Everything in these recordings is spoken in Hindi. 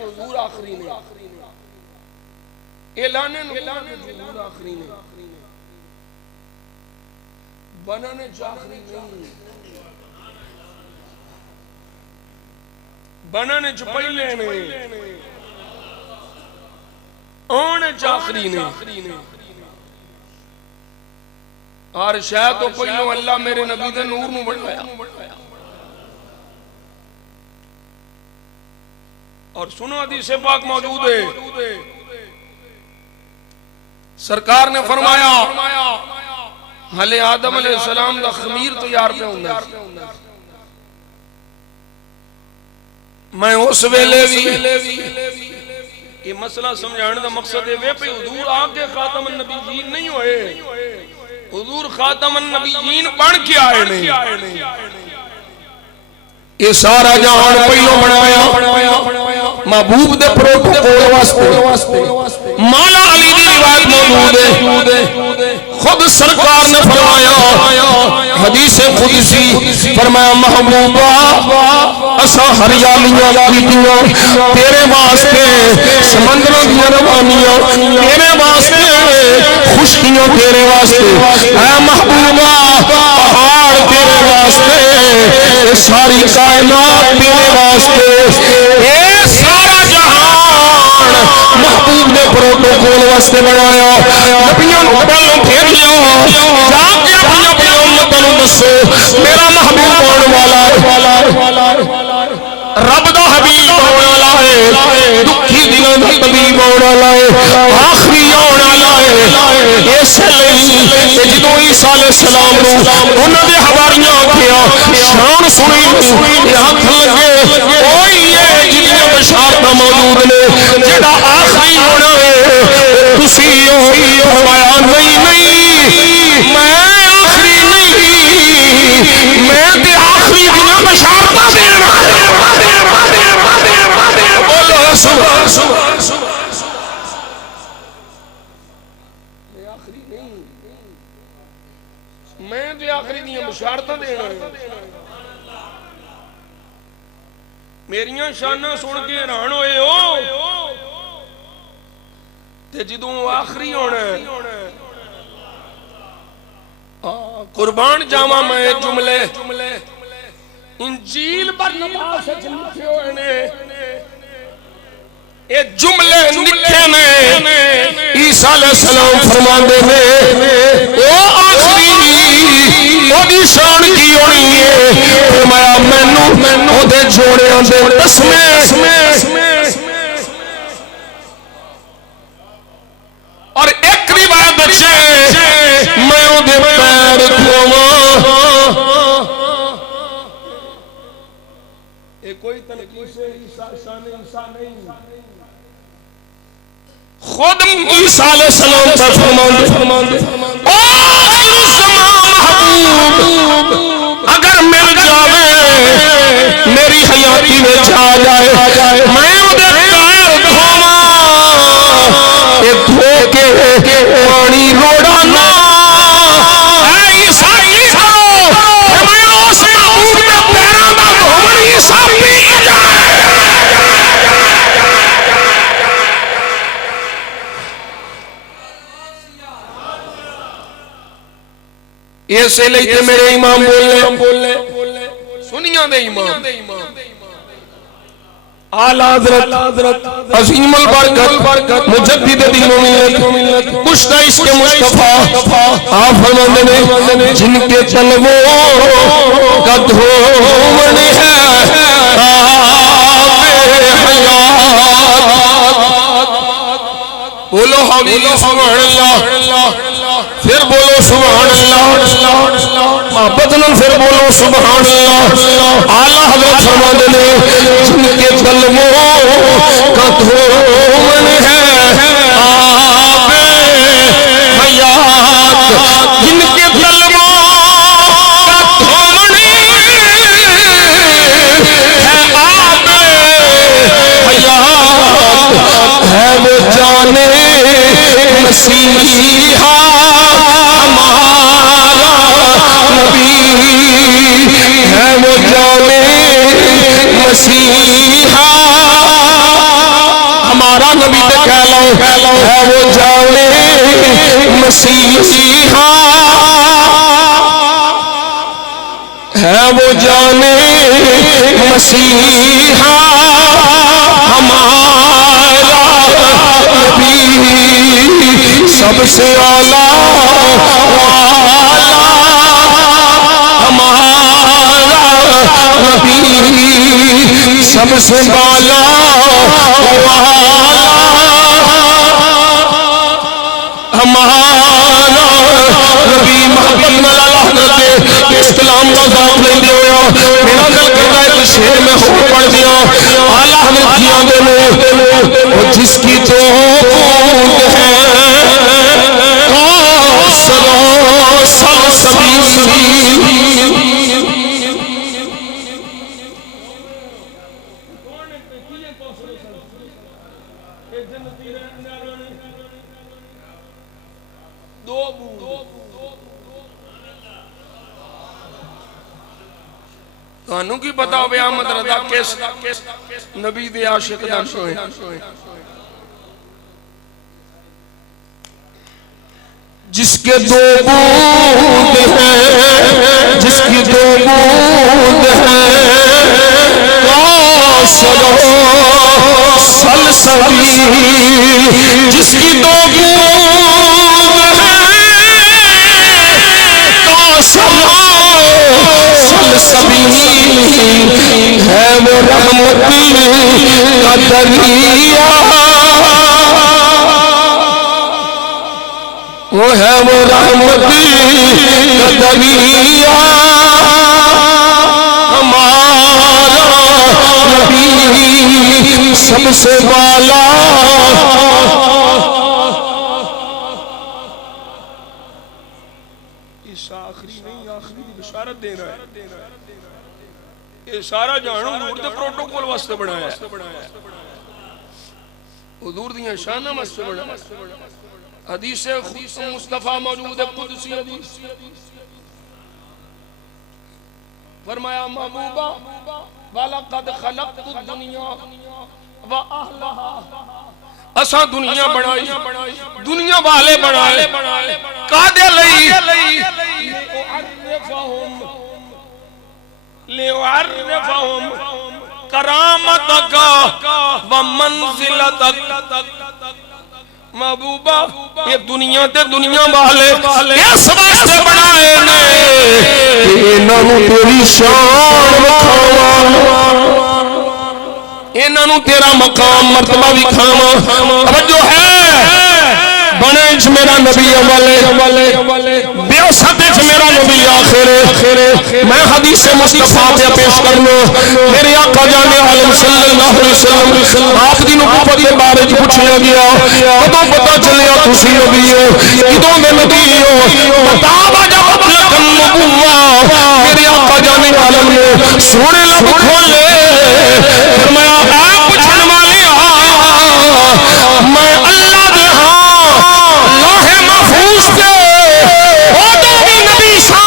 तो हुजूर आखिरी ने, ऐलाने नबूवत में हुजूर आखिरी ने, बनने आखिरी नहीं, बनने च पहले ने, आने च आखिरी ने। हर शय तो पहलों अल्लाह मेरे नबी दे नूर नूं बनाया। और सुनो हदीस पाक मौजूद है, सरकार ने फरमाया हले आदम अलैहिस्सलाम दा खमीर तैयार पे हुंदा। मैं उस वेले भी ये मसला समझाने का मकसद है वे हुजूर आके खातमुन नबीयीन नहीं होए, हुजूर खातमुन नबीयीन बन के आए ने। ये सारा जहान पहलों बनाया महबूब दे प्रोटोकॉल वास्ते। मौला अली दी रिवायत मौजूद है, खुद सरकार ने फरमाया हदीस कुदसी फरमाया महबूबा असा हरियालियां कीतियां तेरे वास्ते, समंदरों दी रवानियां तेरे वास्ते, खुशकियां तेरे वास्ते, ऐ महबूबा पहाड़ तेरे वास्ते, सारी कायनात तेरे वास्ते। ये सारा जहान महबूब ने प्रोटोकॉल वास्ते बनाया। नबियों को पहलों भेजिया जाके अपनी अपनी उम्मत नूं दसो मेरा महबूब आने वाला है, रब दा हबीब आने वाला है, दुखी दिलों दा तबीब आने वाला है, आखिरी आने वाला है। इसलिए जदों ईसा अलैहिस्सलाम नूं उन्हां दे हवारियां आखिया शान सुनी आख लगे ओही है जिहदियां बशारतां मौजूद ने जेड़ा आखिरी होना है। तुसी फरमाया नहीं नहीं मैं आखिरी नहीं, मैं ते आखिरी दियां बशारतां देना। बोलो सुभान सुभान सुभान। आखिरी नहीं, मैं ते आखिरी दियां बशारतां देना। मेरियां शानां सुन के हैरान होए हो ते जदों आखिरी होना कुर्बान जावा मैं जुमले इंजील बरनबास विच लिखे होए ने, ये जुमले लिखे ने ईसा अलैहिस्सलाम फरमांदे ने ओ आखिरी ओदी शान की होनी है। फरमाया मैनू ओदे जोड़ियां दे तस्मे और एक रिवायत बचे मैं ओदे पैर धोवां। ये कोई तनकीस ईसा शान ईसा नहीं, खुद ईसा अलैहिस्सलाम पर फरमांदे ओ महबूब अगर मिल जावे मेरी हयाती में जा जाए मैं उधर पैर धोवां, ये धो के पानी रोड़ा ना ईसा की करो मैं उस महबूब के पैरों का धोवन ईसा पी जाए। इसलिए मेरे इमाम बोलने सुनिया दे इमाम आला हज़रत अज़ीमुल बरकत मुजद्दिद दीन व मिल्लत कुश्ता इश्क़ मुस्तफा आप फरमाते हैं जिनके तलवों का धोवन है बोलो हवीली सुभान अल्लाह, फिर बोलो सुभान अल्लाह, मोहब्बत न फिर बोलो सुभान अल्लाह। आला हज़रत फरमाते हैं जिनके कलमों का धोवन है आबे हयात, जिनके कलमों का धोवन है आबे हयात, है वो जाने मसीहा हमारा नबी, है वो जाने मसीहा मसीहा है वो जाने मसीहा हमारा नबी सबसे आला हमारा नबी सबसे बाला हमारा नबी मोहब्बत में इस कलाम का ज़ौक़ लेंदे होया मेरा दिल करता है कि शेर में हो पढ़ दिया आला हज़रत कियां दे वो जिसकी तो बूंद है कासरों सलसबील थानू की पता हो अहमद रज़ा किस नबी दे आशिक दा होए जिसके दो बूंद हैं जिसकी दो बूंद हैं कासरो सलसबील जिसकी दो बूंद हैं कासरो है वो रहमती का दरिया वो है वो रहमती का दरिया हमारा नबी सबसे वाला इस आखिरी नहीं आखिरी की बिशारत दे रहा है ये सारा जानू हुजूर दे प्रोटोकॉल वास्ते बनाया है हुजूर दी शाना वास्ते बनाया हदीस मुस्तफा मौजूद है कुदसी हदीस फरमाया महबूबा वलक़द खलक़तु दुनिया व अहलहा असा दुनिया बनाई दुनिया वाले बनाए कादे लई लियुअर्रिफहुम करामतक व मंजिलतक महबूबा ये दुनिया ते दुनिया वाले इस वास्ते बनाए ने कि इन्हां तेरी शान विखावा इन्हां तेरा मकाम मर्तबा विखावा तवज्जो है बने मेरा नबी अव्वल बेअसत मेरा नबी आखिर मैं हदीस मुस्तफा पे पेश करना मेरे आका जाने आलम सल्लल्लाहु अलैहि वसल्लम आप दी नबूवत के बारे में पूछा गया कदों पता चलिया तुसी नबी हो किदों दे नबी हो बता वजह मतलब नबूवा मेरे आका जाने आलम ने सोने लब खोले फरमाया आ पूछन वाले मैं अल्लाह दे लोहे महफूज पे ओदों भी नबी सा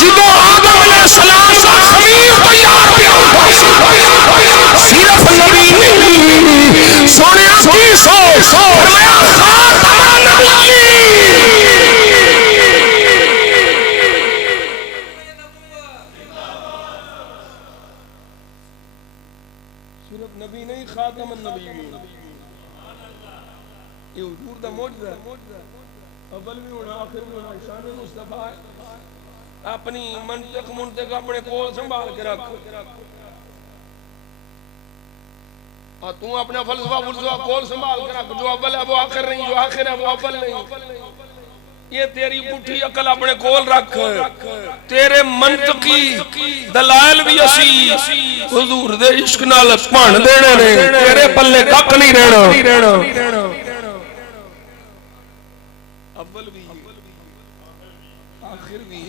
जिदों आदम अलैहिस्सलाम दा खमीर तैयार पिया सिर्फ नबी नहीं सोने की फरमाया खातम नबी सिर्फ नबी नहीं खातम नबी ये हुजूर दा मौजूदा अव्वल भी होना आखिर भी होना शान मुस्तफा है अपनी मंतक मुंतक अपने कोल संभाल के रख और तू अपना फलसफा फलसफा कोल संभाल के रख जो अव्वल है वो आखिर नहीं जो आखिर है वो अव्वल नहीं ये तेरी पुठी अकल अपने कोल रख तेरे मंतकी दलाल भी असी हुजूर दे इश्क नाल भण देने ने तेरे पल्ले कख नहीं रहना अव्वल भी आखिर भी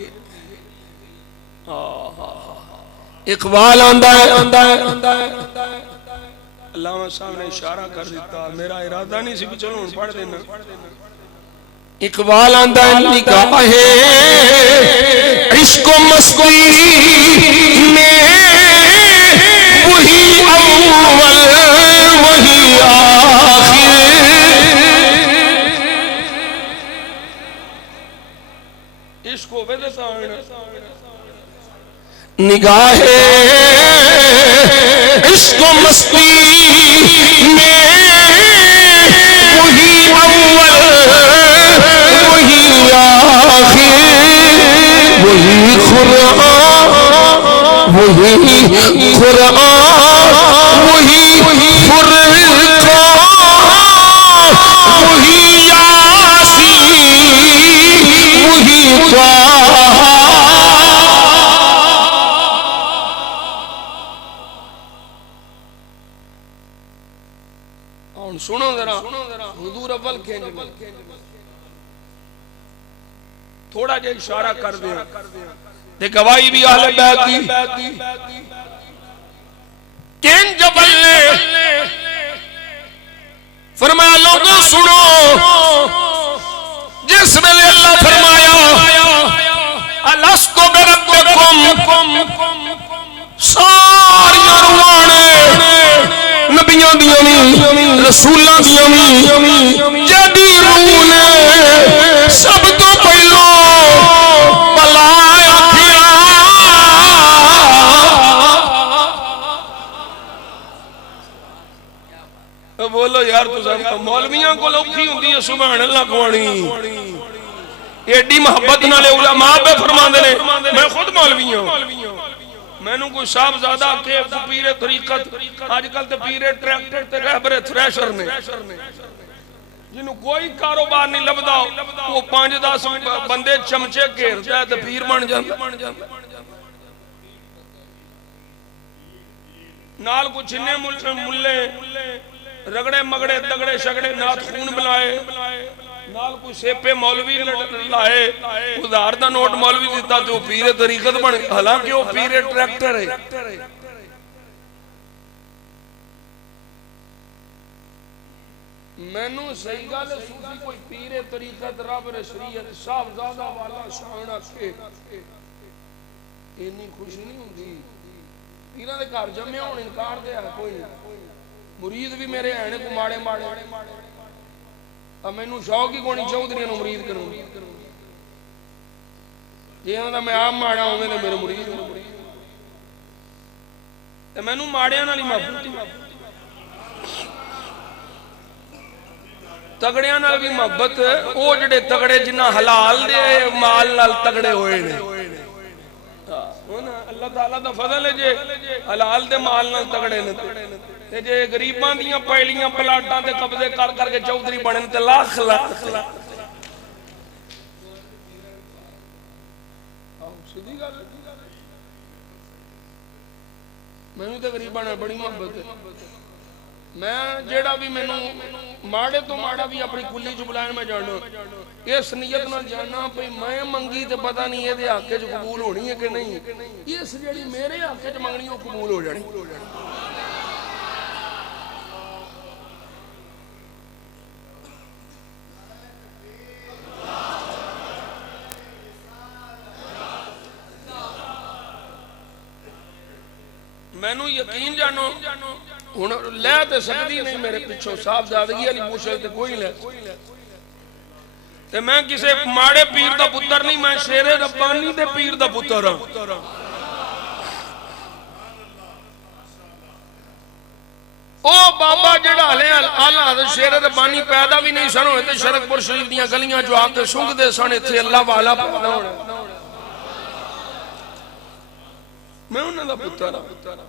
इकबाल आंदा है अल्लामा साहब ने इशारा कर दिता मेरा इरादा नहीं सी चलो हुण पढ़ देना इकबाल आंदा है निगाहे इश्क मस्ती में वही अव्वल वही आखिर इश्क होवे ते निगाहे इश्क मस्ती में वही अव्वल वही आखिर वही कुरान वही कुरान वही फुरकान वही यासीन वही सुनो जरा हुजूर अव्वल थोड़ा जा इशारा कर दे ते गवाही भी अहले बैत दी केन जबल ने फरमाया लोगों सुनो जिस वेले अल्लाह फरमाया अलस्तु बिरब्बिकुम सारियां रुवाने नबियां दियां भी रसूलां दियां भी जदी रूह ने सब तो पहलो भला आखिया बोलो यार तुम मौलवियां को औखी हुंदी है सुभान अल्लाह कवानी एडी मोहब्बत नाले उलमा पे फरमांदे ने मैं खुद मौलवी हूं मैनू कोई साहब ज्यादा के पीरे तरीकत आजकल ते पीरे ट्रैक्टर ते रहबरे थ्रेशर ने जिन्हों कोई कारोबार नहीं लभदा वो 5-10 बंदे चमचे घेरदा है ते पीर बन जांदा नाल को जिन्ने मुल्ले रगड़े मगड़े तगड़े शगड़े नाथ खून बुलाए नाल कोई सेपे मौलवी लाए उधार दा नोट मौलवी दिता तो पीरे तरीकत बन हालांकि वो पीरे ट्रैक्टर है मैनू सही गल सूफी कोई पीरे तरीकत रब रे शरीयत साहबजादा वाला शान आके इन्नी खुशी नहीं हुंदी पीरां दे घर जम्मे होण इनकार दे है कोई मुरीद भी मेरे हैं को माड़े माड़े अब मैनू शौक ही कोनी चौधरी मुरीद करूं जे मैं आप माड़ा होवे तो मेरे मुरीद ते मैनू माड़ियां नाल ही मोहब्बत तगड़ियां नाल भी मोहब्बत ओ जिहड़े तगड़े जिन्ना हलाल दे माल नाल तगड़े होए ने अल्लाह ताला दा फजल है जे हलाल दे माल नाल तगड़े ने ते जे गरीबां दियां पैलियां प्लाटां ते कब्जे कर करके चौधरी बने ते लाख लाख सीधी गल मैनू ते गरीबां नाल बड़ी मोहब्बत है मैं जेड़ा भी मैनू माड़े तो माड़ा भी अपनी कुली च बुलाया मैं जाना इस नीयत नाल जाना भाई मैं मंगी ते पता नहीं ये हक च कबूल होनी है कि नहीं इस जेड़ी मेरे हक च मंगनी वो कबूल हो जानी मैनू यकीन जानो हुण लै ते सकदी नहीं मेरे पिछों साहबजादगी वाली मुशल ते कोई ले ते मैं किसे माड़े पीर दा पुत्र नहीं मैं शेरे रब्बानी दे पीर दा पुत्र हां ओ बाबा जेड़ा हले आला हज़रत शेरे रब्बानी पैदा भी नहीं सन होए ते शरकपुर शरीफ दियां गलियां जो आके सुंघदे सन इत्थे अल्लाह वाला पैदा होना मैं उन्हां दा पुत्र हां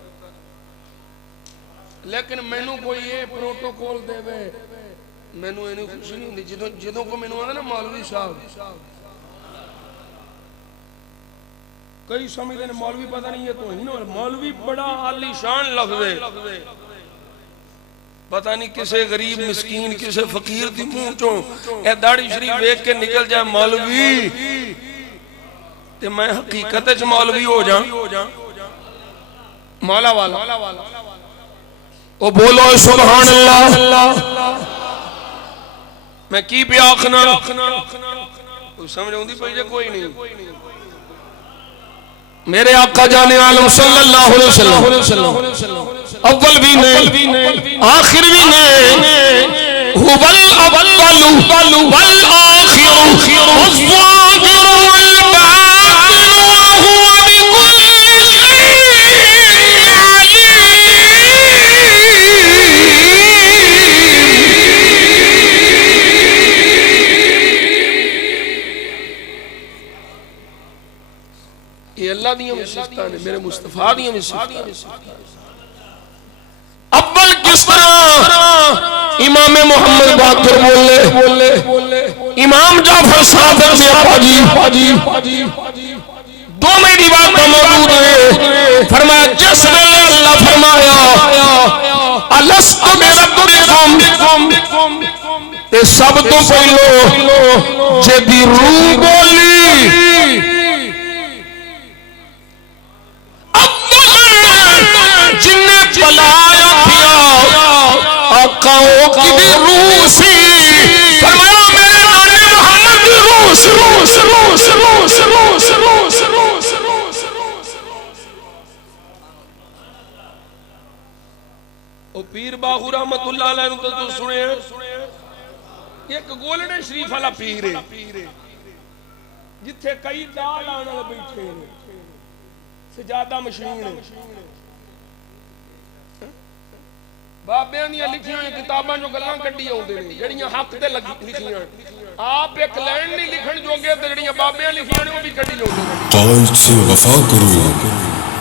लेकिन मैनू कोई ये प्रोटोकॉल देवे मैनू इन्नी खुशी नहीं होंदी जो जो को मैनू आंदा ना मौलवी साहब कई समझते हैं मौलवी पता नहीं है तो ही ना मौलवी बड़ा आलीशान लफ्ज़ है पता नहीं किसे गरीब मिस्कीन किसे फकीर दी मुंह चों ए दाढ़ी शरीफ देख के निकल जाए मौलवी ते मैं हकीकत च मौलवी हो जा मौला वाला ओ बोलो सुभान अल्लाह मैं की पे आखना कोई समझ आउंदी पई जे कोई नहीं मेरे आका जाने आलम सल्लल्लाहु अलैहि वसल्लम अव्वल भी ने आखिर भी ने हुवल अव्वल वल आखिर वज़्ज़ाहिर वल ये अल्लाह दी सिफतां ने, मेरे मुस्तफा दी सिफतां। अव्वल किस तरह इमाम मोहम्मद बाकर बोले इमाम जाफर सादिक ने पाजी दो में रिवायत मौजूद है। फरमाया जिस वेले अल्लाह फरमाया अलस्तु बिरब्बिकुम, ते सब तो पहलो जेदी रूह बोली जिन्हें पलाया आकाओं की भी रूह सी। फरमाया मेरे नाने मोहम्मद की ओ पीर बाहू रहमतुल्लाह अलैह तो सुने एक गोलड़े शरीफ वाला पीर है जिथे कई दाल आने वाले बैठे सजादा मशीन बाबियां दी लिखियां हुई किताबां जो गल्लां कड्डी आउंदे ने जड़ियां हक ते लिखियां आप एक लाइन नहीं लिखण जोगे ते जड़ियां बाबियां लिखियां ने वो भी कड्डी आउंदे ने। कायद से वफा करो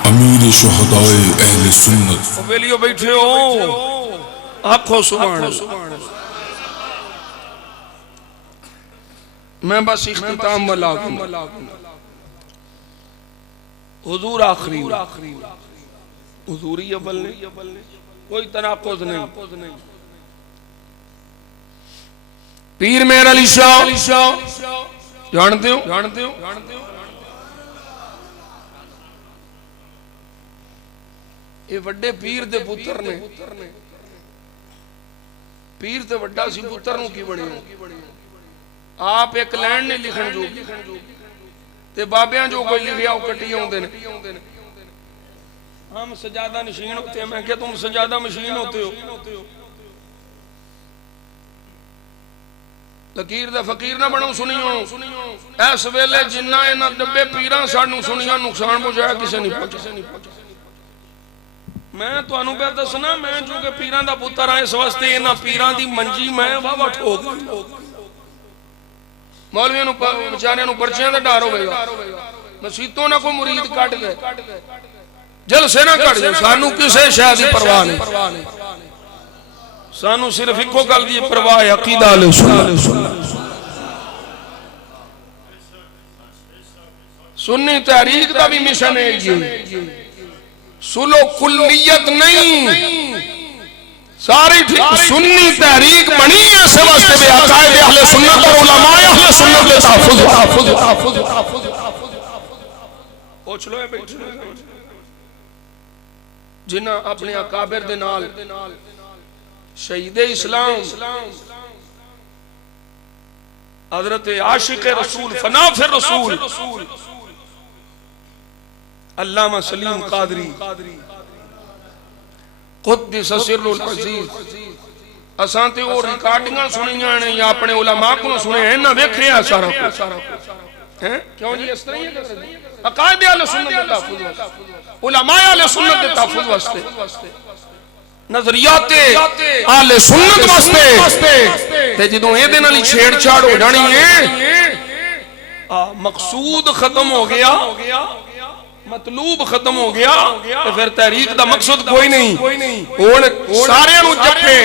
अमीर शुहदाए अहले सुन्नत। ओ वेलियो बैठे हो आखो सुभान अल्लाह। मैं बस इख्तिताम वाला हुजूर आखिरी हुजूर ही अव्वल ने, कोई तनाकुज़ नहीं। पीर मेहर अली शाह जानते हो ये वड्डे पीर दे पुत्र ने। पीर ते वड्डा सी पुत्र नूं की बने आप एक लाइन नहीं लिखण जो ते बाबियां जो कोई लिखिया वो कट्टी आउंदे ने। हम सजादा नशीन होते हैं, मैं क्या तुम सजादा मशीन होते हो। लकीर दा फकीर ना बनो सुनियो इस वेले जिन्ना इन्हां डब्बे पीरां सानू सुनिया नुकसान पहुंचाया किसी नहीं पहुंचा। मैं तुहानू पे दसना मैं जो कि पीरां दा पुत्तर आ इस वास्ते इन्हां पीरां दी मंजी मैं वावा ठोक मौलवियां नू बेचारियां नू पर्चियां दा डर होवेगा मसीतों ना कोई मुरीद कट दे जलसे ना कट जाए सानू किसी शय दी परवाह नहीं। सानू सिर्फ इको गल दी परवाह है अकीदा अहले सुन्नत। सुन्नी तहरीक दा भी मिशन है ये सुलो कुल्लियत नहीं सारी सुन्नी तहरीक बनी है इस वास्ते भी अकायद अहले सुन्नत और उलमा अहले सुन्नत के तहफ्फुज़ पूछ लो जिन्ना अपने अकाबिर दे नाल शहीदे इस्लाम हजरत आशिक रसूल फना फिर रसूल अल्लामा सलीम कादरी कुद्दिस सिर्रुल अजीज असां ते वो रिकॉर्डिंगां सुनियां ने या अपने उलमा को सुने हैं ना वेखिया सारा कुछ हैं क्यों जी इस तरह ही है अकायद अहले सुन्नत के तहफ्फुज़ उलमा अहले सुन्नत के तहफ्फुज़ वास्ते नजरियात अहले सुन्नत वास्ते ते जदों इहदे नाल छेड़छाड़ हो जानी है मकसूद खत्म हो गया मतलूब खत्म हो गया तो फिर तहरीक दा मकसद कोई नहीं हुण सारे नूं जप्पे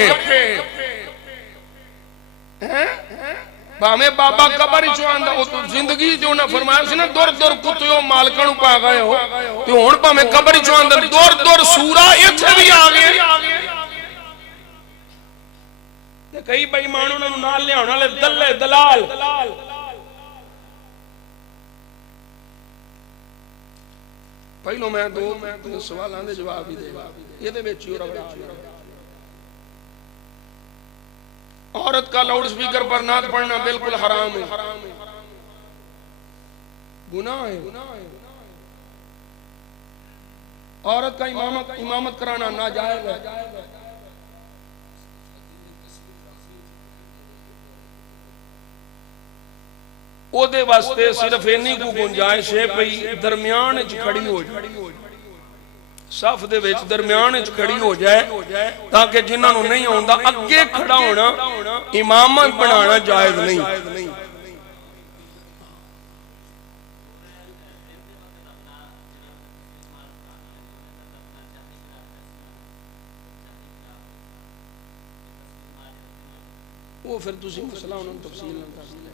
भावे बाबा कबर चो आंदा जिंदगी जो ना फरमाया सी ना दुर दुर कुत्तियों मालकां नूं पा गए हो ते हुण भावे कबर चो आंदा दुर दुर सूरा इत्थे भी आ गए ते कई बेईमान उन्हां नूं नाल लियाउण वाले दल्ले दलाल पहलो मैं दो सवालों के जवाब ही दे औरत का लाउड स्पीकर पर नात पढ़ना बिल्कुल हराम है गुनाह है औरत का इमामत कराना नाजायज है ओदे वास्ते सिर्फ इन्नी को गुंजाइश है भई दरमियान च खड़ी हो जाए सफ दे विच दरमियान च खड़ी हो जाए ताकि जिन्हां नूं नहीं आउंदा अगे खड़ा होना इमामत बनाना जायज नहीं वो फिर तुसी मसला उन्होंने तफसील नाल दस दिया।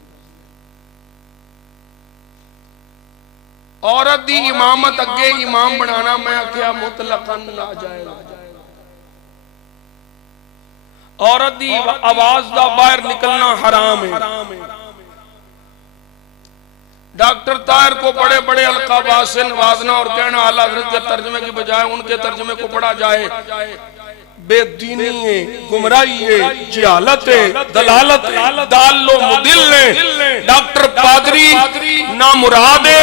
औरत दी इमामत अगे इमाम बनाना मैं आख्या मुतलकन नाजायज। औरत दी आवाज दा बाहर निकलना हराम है। डॉक्टर ताहिर को बड़े बड़े अलकाबात से नवाजना और कहना आला हज़रत के तर्जमे की बजाय उनके तर्जमे को पढ़ा जाए बेदीनी है, गुमराही है, जहालत है, दलालत है, दालो मुदिल है, डॉक्टर पादरी ना मुराद है।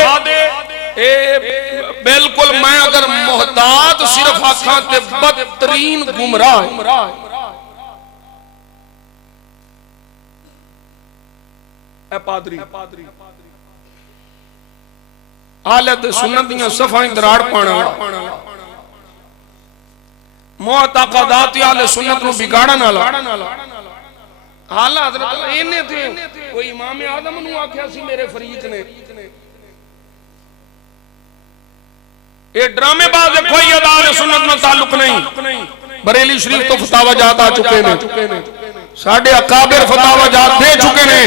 बिल्कुल मैं अगर मोहतात सिर्फ आखा ते बदतरीन गुमराह है। पादरी आलत सुन्नत दियां सफाई दराड़ पाना मुअतक़दात आले सुन्नत नु बिगाड़न वाला आला हज़रत इन्ने थे कोई इमाम आदम नु आख्या सी मेरे फरीक ने ये ड्रामेबाज है कोई अदाल सुन्नत में ताल्लुक नहीं। बरेली शरीफ तो फतावा जात आ चुके ने साडे अकाबिर फतावा जात दे चुके ने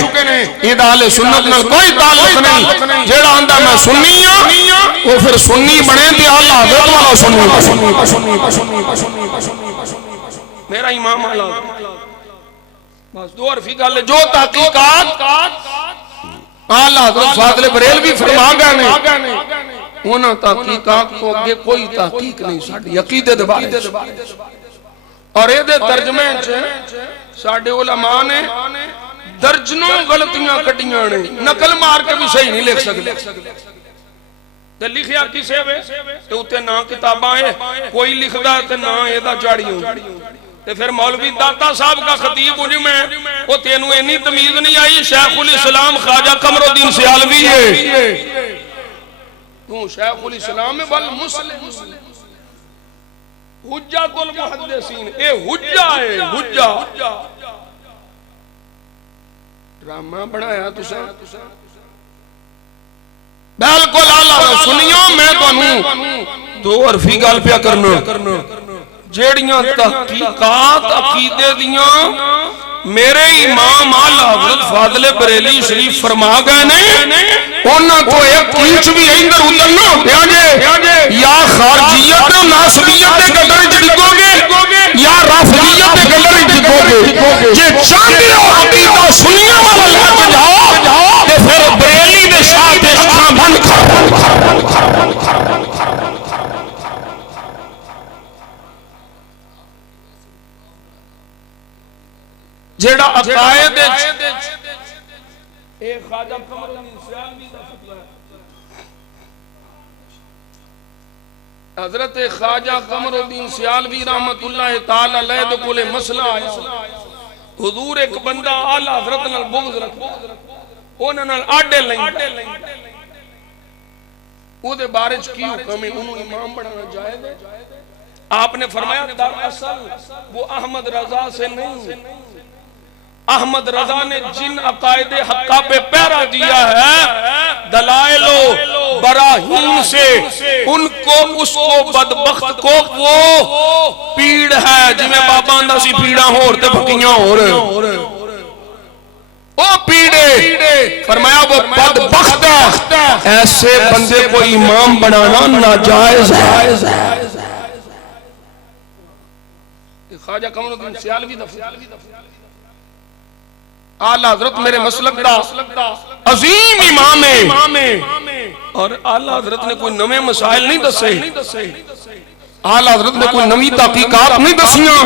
इदा अहले सुन्नत नाल कोई ताल्लुक नहीं। जेड़ा आंदा मैं सुन्नी हां वो फिर सुन्नी बने ते आला हज़रत वाला सुन्नी मेरा इमाम आला बस दो हरफी गल जो तहकीकात आला हज़रत फाज़िल बरेलवी फरमा गए ने उन्हां तहकीकात तो अगे कोई तहकीक नहीं साडी अकीदे दे बारे और एदे तर्जमे च साडे उलमा ने दर्जनों गलतियां कटियां ने नकल मार के भी सही नहीं लिख सकते ते लिखिया किसे वे ते उते ना किताबां है कोई लिखदा ते ना एदा जाड़ी होंदी ते फिर मौलवी दाता साहब का खतीब हूं मैं वो तेनू इतनी तमीज नहीं आई शेखुल इस्लाम ख्वाजा कमरुद्दीन सियालवी है तू शेखुल इस्लाम में बल मुस्लिम हुज्जतुल मुहद्दिसीन ए हुज्जा है हुज्जा ड्रामा बनाया तुसा बिल्कुल आला सुनियो मैं तुहानू दो हरफी गल पिया करना जेड़ियां तहकीकात अकीदे दियां मेरे इमाम आला हज़रत फाज़िल बरेली शरीफ फरमा गए ने उन्हां को एक इंच भी इधर उधर ना होया जे या खारजियत नासबियत दे गड्ढे च डिगोगे या राफिदियत दे गड्ढे च डिगोगे जे चाहते हो अकीदा सुन्नियां वाला लेके जाओ ते फिर बरेली दे शाह ते अखां बंद कर जेड़ा अकायद ए ख्वाजा कमरुद्दीन सियालवी दा फतवा है हजरत ख्वाजा कमरुद्दीन सियालवी रहमतुल्लाह तआला अलैह दे कोले मसला आया हुजूर एक बंदा आला हजरत नाल बुग़्ज़ रखदा ओना नाल आडे लैंदा ओदे बारे च की हुक्म है उन्होंने इमाम बनाना जायज है। आपने फरमाया दरअसल वो अहमद रजा से नहीं अहमद रजा ने जिन अकायदे हक्का पे पहरा दिया है दलाइलो बराहीन से उनको उसको बदबख्त को वो पीड़ है जिमें बाबा आंदा सी पीड़ा होर ते फकीयां होर ओ पीड़े फरमाया वो बदबख्त है ऐसे बंदे को इमाम बनाना नाजायज है। ख्वाजा कमरुद्दीन सियालवी आला हज़रत मेरे मसलक दा अजीम इमाम है और आला हज़रत ने कोई नवे मसाइल नहीं दसे आला हज़रत ने कोई नवी तहकीकात नहीं दसियां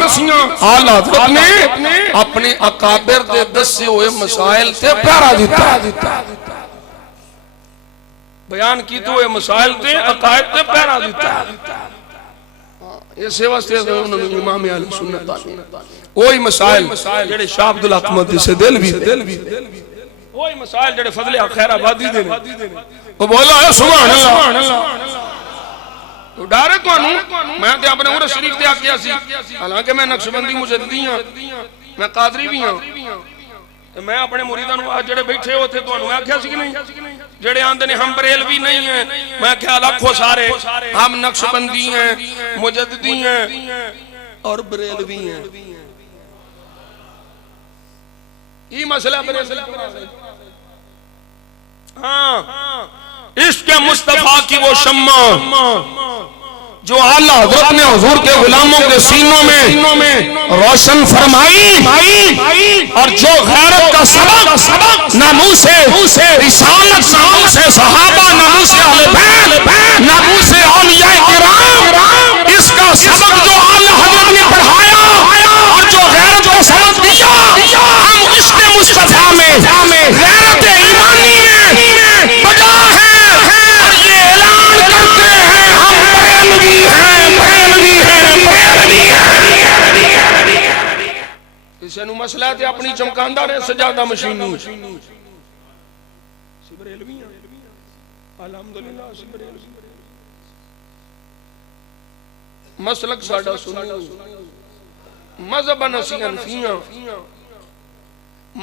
आला हज़रत ने अपने अकाबिर दे दसे हुए मसाइल ते पहरा दिता बयान कीते हुए मसाइल ते अकायद ते पहरा दिता इस वास्ते उन्होंने इमाम अहले सुन्नत वही मसाइल जेड़े शाह अब्दुल हक मुहद्दिस से दिलवी वही मसाइल जेड़े फजले खैराबादी दे वो बोलो है सुभान अल्लाह तो डरे तुहानू मैं ते अपने उमर शरीफ ते आख्या सी हालांकि मैं नक्शबंदी मुजद्दिदी हां मैं कादरी भी हां ते मैं अपने मुरीदां नू जेड़े बैठे होथे तुहानू मैं आख्या सी कि नहीं जेड़े आंदे ने हम बरेलवी नहीं है मैं ख्याल रखो सारे हम नक्शबंदी हैं मुजद्दिदी हैं और बरेलवी हैं ये मसला हाँ इश्क मुस्तफा की वो शम्मा जो आला हज़रत ने हुजूर के गुलामों के सीनों में रोशन फरमाई और जो गैरत का सबक नामूसे रिसालत नामूसे सहाबा नामूसे अहले बैत नामूसे औलिया किराम इसका सबक जो आला हज़रत ने पढ़ाया और जो गैरत का सबक दिया हम इश्क मुस्तफा में गैरत ईमानी में बजा है और ये ऐलान करते हैं हम बरेलवी किसी नु मसला ते अपनी चमकांदा रहे सजादा मशीनी बरेलवी अल्हम्दुलिल्लाह बरेलवी मसलक साडा सुन्नी मज़हब नसी हनफियां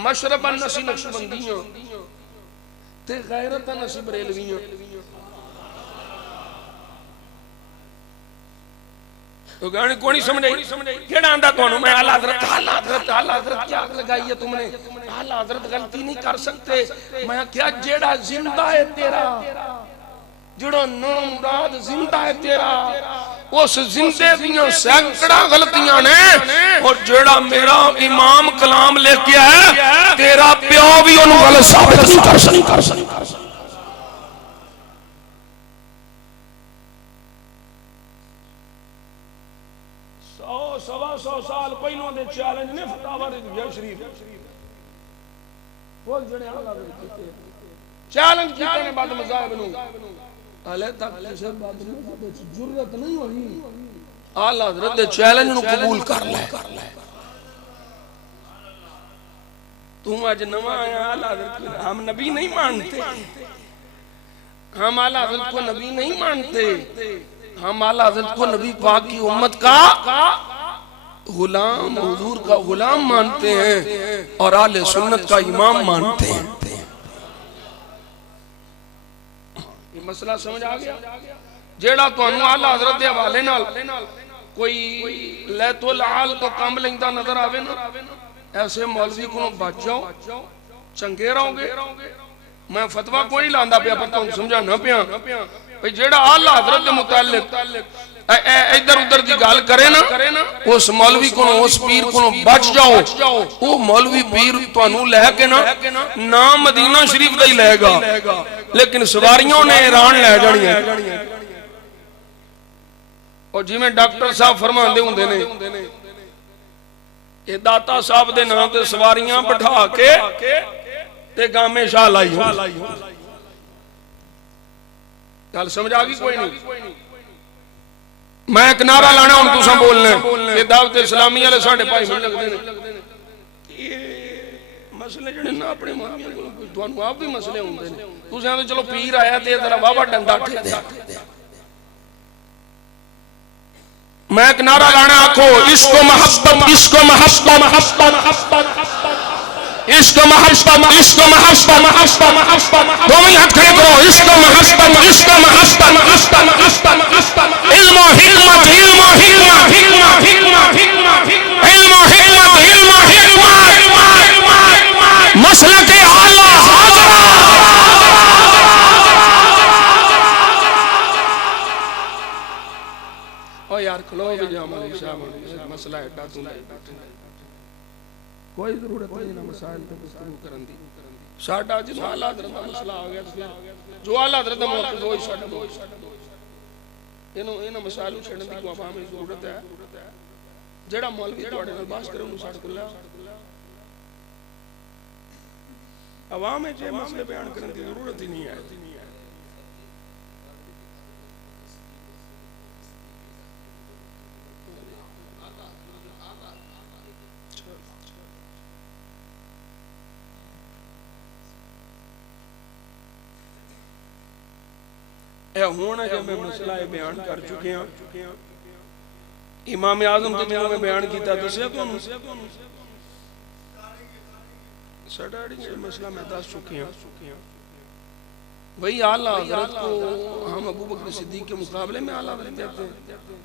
मशरब नसी नक्शबंदियां ते गैरत नसी बरेलवियां तो गाने को नहीं समझे केड़ा आंदा तोनु मैं आला हज़रत क्या लगाई है तुमने आला हज़रत गलती नहीं कर सकते मैं क्या जेड़ा जिंदा है तेरा जेड़ा नाम मुराद जिंदा है तेरा उस जिंदे दियां सैकड़ा गलतियां ने और जेड़ा मेरा इमाम कलाम लेके आया तेरा प्यो भी ओनु गलत साबित नहीं कर सकता सवा सौ साल पहलों दे चैलेंज ने फतावा रिजविया शरीफ बोल जने आला कीते चैलेंज कीते ने बाद मज़ाहिब नु हले तक किसी बात नु जरूरत नहीं होई आला हज़रत दे चैलेंज नु कबूल कर ले तू आज नवा आया आला हज़रत हम नबी नहीं मानते हम आला हज़रत को नबी नहीं मानते हम आला हज़रत को नबी पाक की उम्मत का गुलाम हुजूर का गुलाम मानते हैं और आले सुन्नत का इमाम मानते हैं ये मसला समझ आ गया जेड़ा तुहानू आला हज़रत दे हवाले नाल कोई लैतुल आल तो काम लेंदा नजर आवे ना ऐसे मौलवी को बच जाओ चंगे रहोगे मैं फतवा कोई लांदा पिया पर तुहानू समझाना पिया भाई जेड़ा आला हज़रत के मुतालिक इधर उधर की गल करे ना उस मौलवी को उस पीर को बच जाओ वो मौलवी पीर तुहानू लेके ना मदीना शरीफ का ही लेगा लेकिन सवारियों ने ईरान ले जानी है और जिवें डॉक्टर साहब फरमांदे हुंदे ने ये दाता साहब दे नाम ते सवारियां बिठा के ते गामे शाह लाई गल समझ आ गई कोई नहीं मैं एक नारा लाना हूं तुसां बोलना ये दावत इस्लामी वाले साडे भाई मन लगदे ने ये मसले जड़े ना अपने मामियां कोल तुहानू आप भी मसले हुंदे ने तुसीं आंदे चलो पीर आया ते जरा वावा डंडा ठेदे मैं एक नारा लाना आखो इश्क मोहब्बत इश्क मोहब्बत इश्क मोहब्बत इश्क मोहब्बत दोनों हाथ खड़े करो इश्क मोहब्बत इश्क मोहब्बत इल्म हिकमत इल्म हिकमत इल्म हिकमत इल्म हिकमत मसलक आला ओ यार खलो भी जामल साहब मसला एडा तू कोई जरूरत नहीं ना मसाइल पे गुफ्तगू करन दी साडा जो आला हज़रत दा मसला आ गया जो आला हज़रत दा मौक़िफ़ होई साडा इनो मसाइल छड़न दी को आवाम दी जरूरत है जेड़ा मौलवी तुहाडे नाल बहस करे उनु साडे कोल आवाम में जे मसले बयान करन दी जरूरत ही नहीं है हुण जब मैं मसला बयान कर चुके हैं इमाम आज़म तो जो मैं बयान किया दसिया तुहानू साडा मसला मैं दस चुके हैं वही आला हज़रत को हम अबू बकर सिद्दीक के मुकाबले में आला हज़रत देते हैं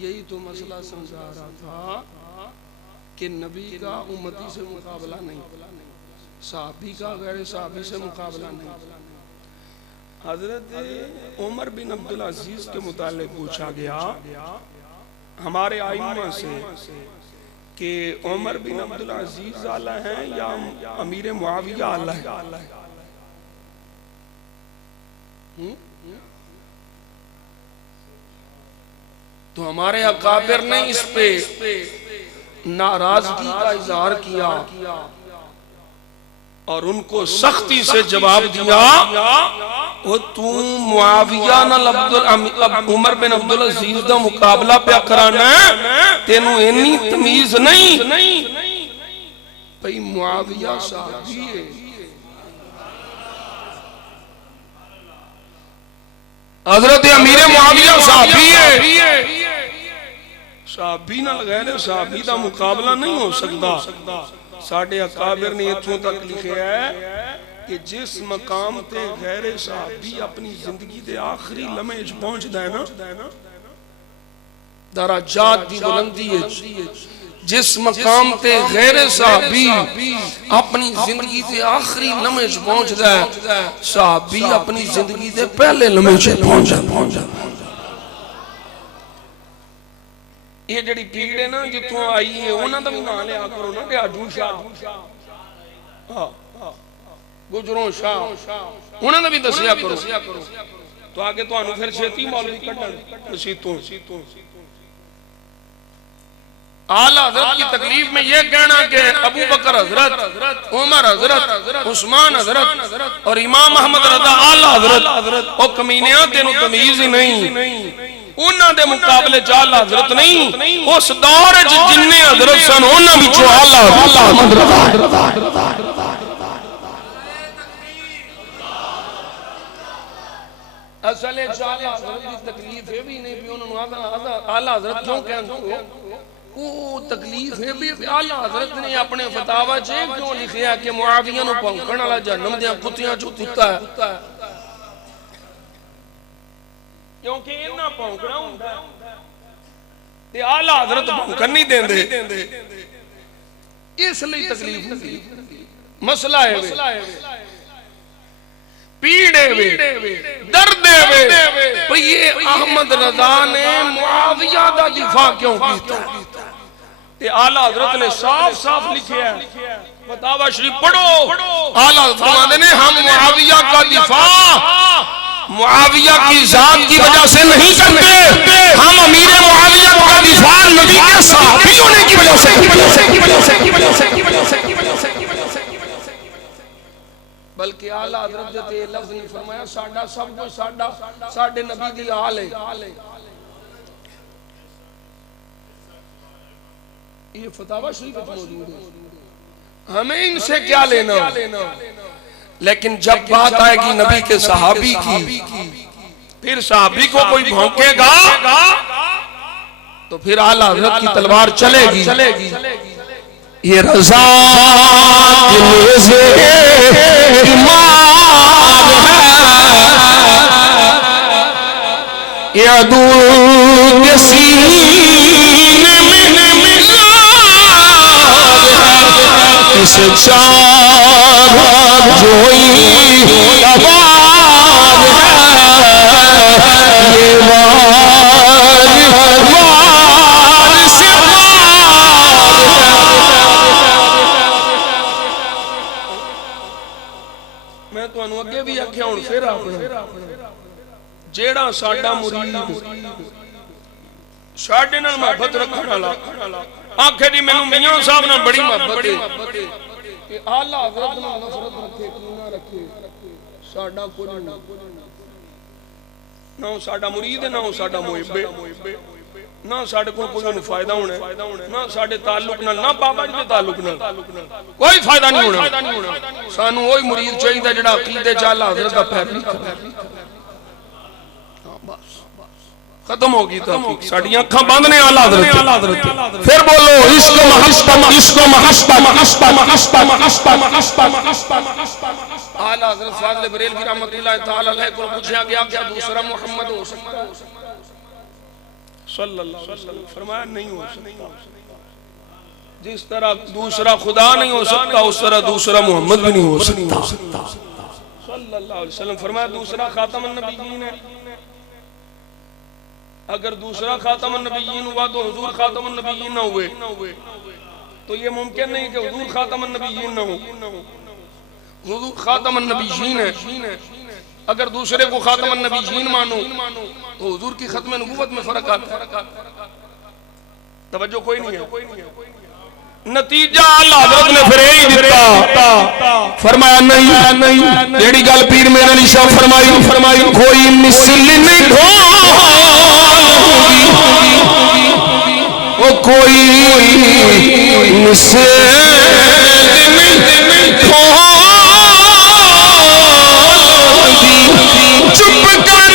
यही तो मसला समझा रहा था कि नबी का उम्मती से मुकाबला नहीं, सहाबी का गैर सहाबी से मुकाबला नहीं। हजरत उमर बिन अब्दुल अजीज के मुतालिक पूछा गया हमारे आइम्मा से कि उमर बिन अब्दुल अजीज आला है या अमीर मुआविया आला है? तो हमारे अकाबिर ने इस पे नाराजगी का इजहार किया और उनको सख्ती से जवाब दिया, वो तू मुआविया नाल उमर बिन अब्दुल अजीज दा मुकाबला पे कराना है, तेनू इन्नी तमीज नहीं भाई मुआविया सहाबी है। हजरत अमीर मुआविया सहाबी है, सहाबी नाल गैर सहाबी दा मुकाबला नहीं हो सकता। साडे अकाबिर ने इत्थों तक लिखा है कि जिस मकाम ते गैर सहाबी अपनी जिंदगी दे आखिरी लम्हे च पहुंचदा है ना, दराजात दी बुलंदी है, जिस मकाम ते गैर सहाबी अपनी जिंदगी दे आखिरी लम्हे च पहुंचदा है, सहाबी अपनी जिंदगी दे पहले लम्हे च पहुंचदा। ये जड़ी पीड़ है ना जितों आई है उन्होंने भी नाम लिया करो ना, दिहाड़ू शाह, गुजरों शाह, उन्होंने भी दसिया करो तो आगे तो फिर छेती मौलवी कढ़न मसीतों। आला हजरत की तकलीफ में यह कहना कि अबू बकर हजरत, उमर हजरत, उस्मान हजरत और इमाम अहमद रजा आला हजरत, ओ कमीनिया तेनू तमीज ही नहीं, उन्हां दे मुकाबले च आला हजरत नहीं, उस दौर च जिन्ने हजरत सन उन्हां विचों आला अहमद रजा। असले आला हजरत की तकलीफ है भी नहीं भी उन्होंने आला हजरत क्यों कहते हो, वो तकलीफ है भी आला हजरत ने अपने फतावा च क्यों लिखिया कि मुआविया नूं भौंकण वाला जहन्नम दे कुत्तियां चों कुत्ता है, क्योंकि इन्ना भौंकना हुंदा ते आला हजरत भौंकण नहीं देंदे, इसलिए तकलीफ हुंदी। मसला है पीड़े वे दर्द वे पर ये अहमद रजा ने मुआविया दा दिफा क्यों कीता, ते आला हजरत ने साफ साफ लिखा है, फतावा शरीफ पढ़ो, आला फरमाते ने हम मुआविया का दिफा मुआविया की जात की वजह से नहीं करते, हम अमीर मुआविया का दिफा नबी के सहाबी होने की वजह से बल्कि आला हजरत ने लफ्ज नहीं फरमाया साडा सब कुछ साडे नबी दी हाल है। ये फतावा शरीफ में मौजूद है, हमें इनसे क्या लेना, लेकिन जब बात आएगी नबी के सहाबी की, फिर सहाबी को कोई भौंकेगा तो फिर आला हजरत की तलवार चलेगी। ये रजा इसे चार जोई आबाद है, ये वार से मैं तुहानू अगे भी आख्या हुण फिर आखना, जेड़ा साडा मुरीद साडे नाल मोहब्बत रखण वाला आखे जी मैनू मियां साहब नाल बड़ी मोहब्बत है, कि आला हजरत नाल नफरत रखे की ना रखे, साडा कुछ ना साडा मुरीद है ना साडा मुहिब ना साडे कोल कोई फायदा होना ना साडे ताल्लुक नाल ना बाबा जी दे ताल्लुक नाल कोई फायदा नहीं होना। सानू वही मुरीद चाहिए जिहड़ा अकीदे च आला हजरत दा पैर खत्म होगी तौफीक, साडी अखां बंद ने आला हजरत। फिर बोलो इश्क महब्बत इश्क महब्बत आला हजरत फाज़िल बरेलवी रहमतुल्लाह तआला अलैहि को पूछा गया क्या दूसरा मोहम्मद हो सकता है सल्लल्लाहु अलैहि वसल्लम, फरमाया नहीं हो सकता। जिस तरह दूसरा खुदा नहीं हो सकता उस तरह दूसरा मोहम्मद भी नहीं हो सकता। सल्लल्लाहु अलैहि वसल्लम फरमाया दूसरा खातमुन नबिय्यीन है। अगर दूसरा खातमुन नबिय्यीन हुआ तो हुजूर खातमुन नबिय्यीन ना हुए, तो ये मुमकिन नहीं कि हुजूर खातमुन नबिय्यीन ना हो। हुजूर खातमुन नबिय्यीन है। अगर दूसरे को खातमुन नबिय्यीन मानो तो हुजूर की खत्म नबूवत में फर्क आता है। तवज्जो कोई नहीं है। नतीजा अल्लाह हज़रत ने फिर यही दिता, फरमाया नहीं जेड़ी गल पीर मेरे अली शाह फरमाई कोई मिसल नहीं ओ कोई मिसल नहीं चुप कर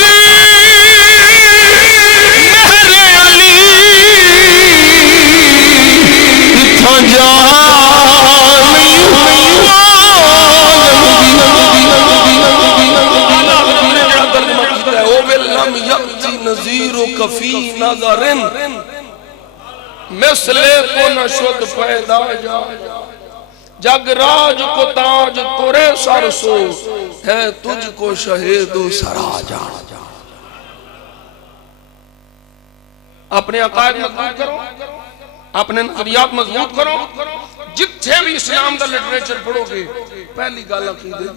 मेरे अली इत्था जा कफी नज़रिन मिसले को न शुद्ध पैदा जा जग राज को ताज तोरे सरसो है तुझको शहीदो सराजा। अपने अकायद मजबूत करो, अपने नजरियात मजबूत करो। जिथे भी इस्लाम का लिटरेचर पढ़ोगे पहली गल अकीदे,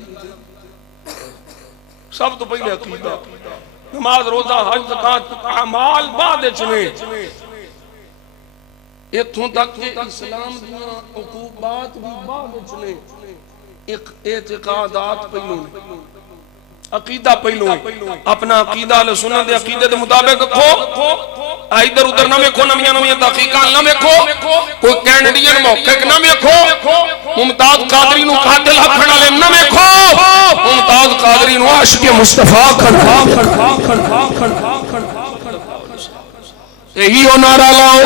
सब तो पहले अकीदा। नमाज रोजा हज ज़कात अमाल बाद ने, इत्थों तक कि इस्लाम दियां उकूबात भी बाद ने। एक एतिकादात पहलू ने, अकीदा पहलू। अपना अकीदा अहले सुन्नत दे अकीदे दे मुताबिक रखो। इधर उधर ना वेखो, नवीं नवीं तहकीकात ना वेखो, कोई कैनेडियन मौखिक ना वेखो, मुमताज कादरी नु कातिल आखण वाले ना वेखो, मुमताज कादरी नु आशिक मुस्तफा यही ओ नारा लाओ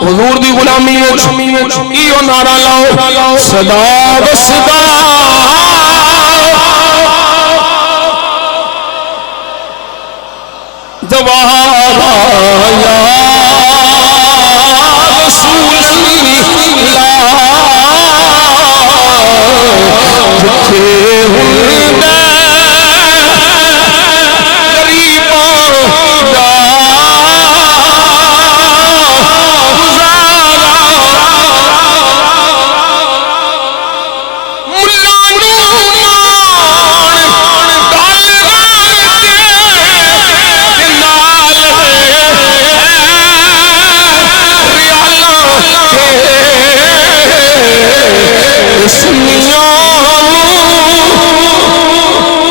हुजूर दी गुलामी विच, इहो नारा लाओ सदा बसदा दवारा या रसूल अल्लाह जिथे हुंदा गरीबां दा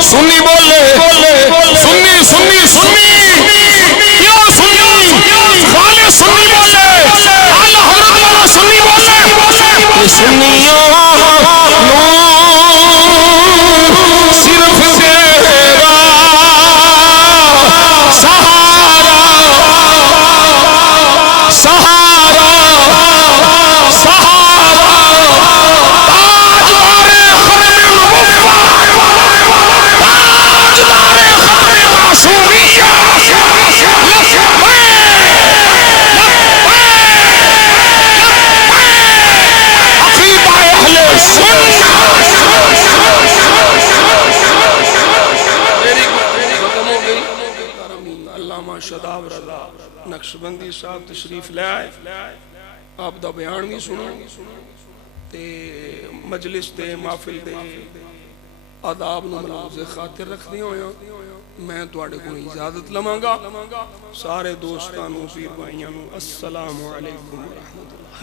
सुन्नी बोले सुन्नी सुन्नी सुन्नी या सुन्नी खाली सुन्नी बोले आला हज़रत वाला सुन्नी बोले सुन्नियों सिर्फ तेरा सहारा सहारा सहारा ताजदारे खत्म नक्शबंदी साहब तशरीफ ले आए, आप दा बयान भी सुनो ते मजलिस ते महफिल दे आदाब नूं मलाज़े खातिर रखदे होया मैं तुहाडे कोल इजाजत लवांगा। सारे दोस्तां नूं पीर भाइयां नूं अस्सलामु अलैकुम व रहमतुल्लाह।